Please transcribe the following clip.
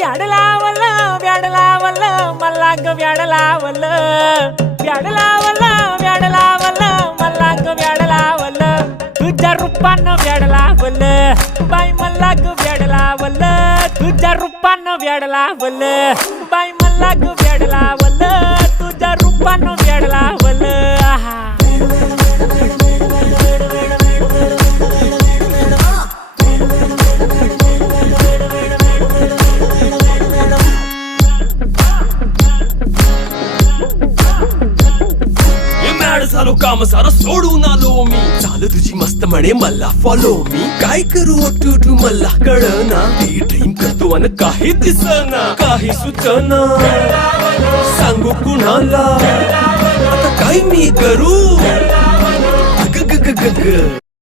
व्याड लावलं व्याड लावलं मला ग व्याड लावलं व्याड लावलं व्याड लावलं मला ग व्याड लावलं तुझ्या रूपानं व्याड लावलं बाई मला ग व्याड लावलं तुझ्या रूपानं व्याड लावलं बाई मला ग व्याड लावलं तुझ्या रूपानं व्याड लावलं आहा झालो काम सारं सोडून आलो मी चाल तुझी मस्त म्हणे मला फॉलो मी काय करू टू मला कळना ती ड्रीम करतो आणि काही दिसना काही सुचना सांगू कुणाला आता काय मी करू ग ग ग ग ग